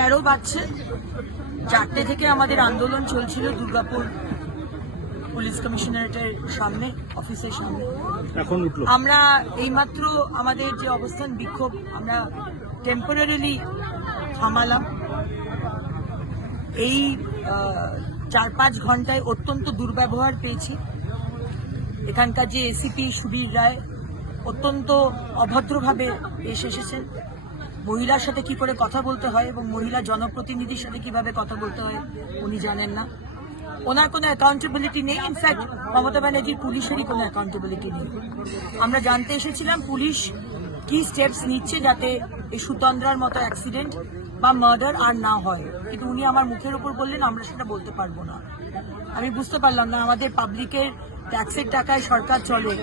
তেরো বাজছে। চারটে থেকে আমাদের আন্দোলন চলছিল দুর্গাপুর পুলিশ কমিশনারেটের সামনে অফিসের সামনে। এখন আমরা এইমাত্র আমাদের যে অবস্থান বিক্ষোভ আমরা টেম্পোরারিলি থামালাম। এই চার পাঁচ ঘন্টায় অত্যন্ত দুর্ব্যবহার পেয়েছি। এখানকার যে এসিপি সুবীর রায় অত্যন্ত অভদ্রভাবে এসে এসেছেন। মহিলার সাথে কি করে কথা বলতে হয় এবং মহিলা জনপ্রতিনিধির সাথে কীভাবে কথা বলতে হয়, উনি জানেন না। ওনার কোনো অ্যাকাউন্টেবিলিটি নেই। ইনফ্যাক্ট মমতা ব্যানার্জির পুলিশেরই কোনো অ্যাকাউন্টেবিলিটি নেই। আমরা জানতে এসেছিলাম পুলিশ কি স্টেপস নিচ্ছে যাতে এই সুতন্দ্রার মতো অ্যাক্সিডেন্ট বা মার্ডার আর না হয়। কিন্তু উনি আমার মুখের উপর বললেন, আমরা সেটা বলতে পারব না। আমি বুঝতে পারলাম না, আমাদের পাবলিকের ট্যাক্সের টাকায় সরকার চলে।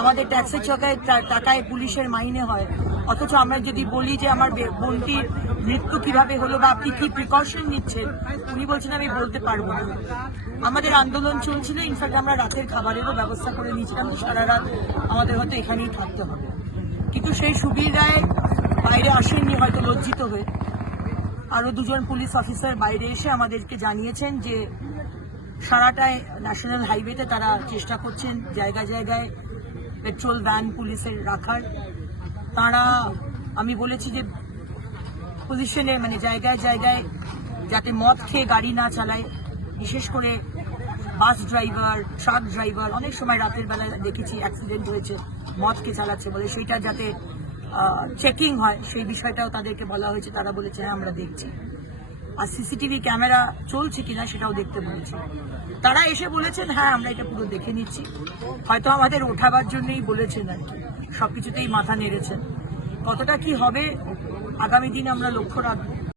আমাদের ট্যাক্সের টাকায় টাকায় পুলিশের মাইনে হয়। অথচ আমরা যদি বলি যে আমার বোনটির মৃত্যু কীভাবে হলো বা আপনি কি প্রিকশন নিচ্ছেন, উনি বলছেন আমি বলতে পারব না। আমাদের আন্দোলন চলছিল ইনফ্যাক্ট আমরা রাতের খাবারেরও ব্যবস্থা করে নিয়েছিলাম সারা রাত আমাদের হয়তো এখানেই থাকতে হবে। কিন্তু সেই সুবিধায় বাইরে আসেননি, হয়তো লজ্জিত হয়ে। আরও দুজন পুলিশ অফিসার বাইরে এসে আমাদেরকে জানিয়েছেন যে সারাটায় ন্যাশনাল হাইওয়েতে তারা চেষ্টা করছেন জায়গায় জায়গায় পেট্রোল ভ্যান পুলিশের রাখার। তারা, আমি বলেছি যে পজিশনে মানে জায়গায় জায়গায় যাতে মদ খেয়ে গাড়ি না চালায়, বিশেষ করে বাস ড্রাইভার ট্রাক ড্রাইভার অনেক সময় রাতের বেলায় দেখেছি অ্যাক্সিডেন্ট হয়েছে, মদ খেয়ে চালাচ্ছে বলে। সেইটা যাতে চেকিং হয়। সেই বিষয়টাও তাদেরকে বলা হয়েছে। তারা বলেছে হ্যাঁ আমরা দেখছি। আর সিসিটিভি ক্যামেরা চলছে কিনা সেটাও দেখতে বলেছে। তারা এসে বলেছেন হ্যাঁ আমরা এটা পুরো দেখে নিচ্ছি। হয়তো আমাদের ওঠাবার জন্যই বলেছেন আর কি। সব কিছুতেই মাথা নেড়েছেন। কতটা কি হবে, আগামী দিন আমরা লক্ষ্য রাখব।